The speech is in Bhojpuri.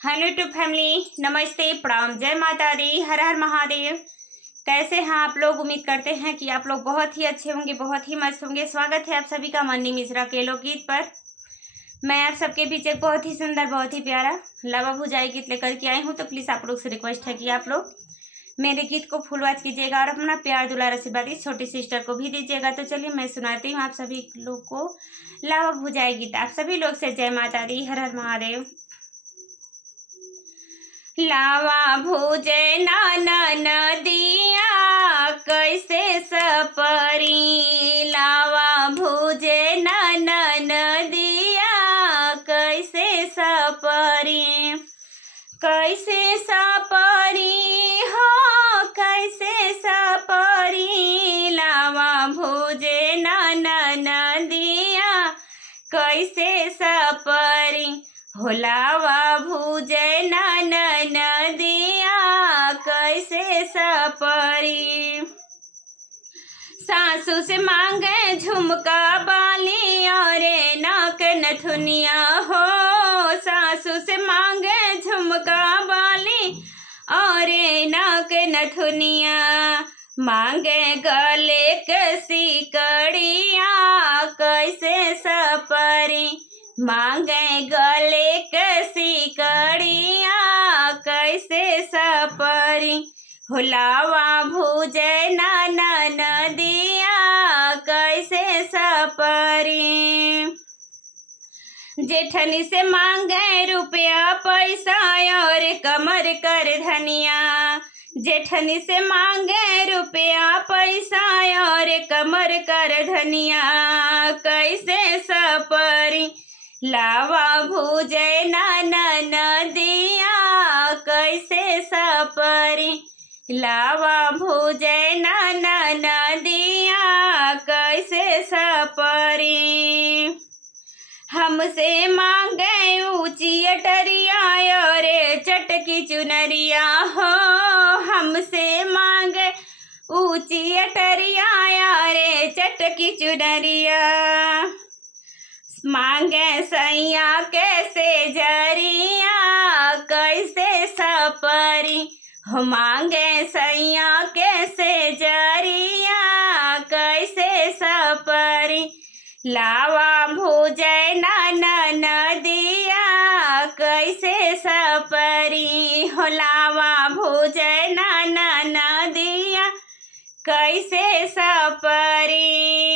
हेलो टू फैमिली, नमस्ते, प्रणाम, जय माता दी, हर हर महादेव। कैसे हैं आप लोग? उम्मीद करते हैं कि आप लोग बहुत ही अच्छे होंगे, बहुत ही मस्त होंगे। स्वागत है आप सभी का मन्नी मिश्रा के लोकगीत पर। मैं आप सबके बीच एक बहुत ही सुंदर, बहुत ही प्यारा लावा भुजाई गीत लेकर के आई हूँ। तो प्लीज़ आप लोग से रिक्वेस्ट है कि आप लोग मेरे गीत को फुल वॉच कीजिएगा और अपना प्यार दुलार आशीर्वाद इस छोटी सिस्टर को भी दीजिएगा। तो चलिए मैं सुनाती हूँ आप सभी लोग को लावा भुजाई गीत। आप सभी लोग से जय माता दी, हर हर महादेव। लावा भुजे नाना नदिया कैसे सपरी, लावा भुजे नाना नदिया कैसे सपरी, कैसे सपरी हो, कैसे सपरी, लावा भुजे नाना नदिया कैसे सपरी, हो लावा भुजे नाना नदिया कैसे सपरी। सासू से मांगे झुमका बाली और नाक नथुनिया हो, सासू से मांगे झुमका बाली और नाक नथुनिया, मांगे गले के सिकड़िया कैसे सपरी, मांगे गले के सिकड़िया कैसे सपरी, हो लावा भुजे नाना नदिया कैसे सपरी। जेठनी से मांगे रुपया पैसा और कमर कर धनिया, जेठनी से मांगे रुपया पैसा और कमर कर धनिया कैसे सपरी, लावा भुजे नाना नदिया कैसे सपरी, लावा भुजे नाना नदिया कैसे सपरी। हमसे मांगे ऊंची अटरिया और चटकी चुनरिया हो, हमसे मांगे ऊंची अटरिया और चटकी चुनरिया, मांगे सैया कैसे जरिया कैसे सपरी, हो मांगे सैया कैसे जरिया कैसे सपरी, लावा भुजे नाना नदिया कैसे सपरी, हो लावा भुजे नाना नदिया कैसे सपरी।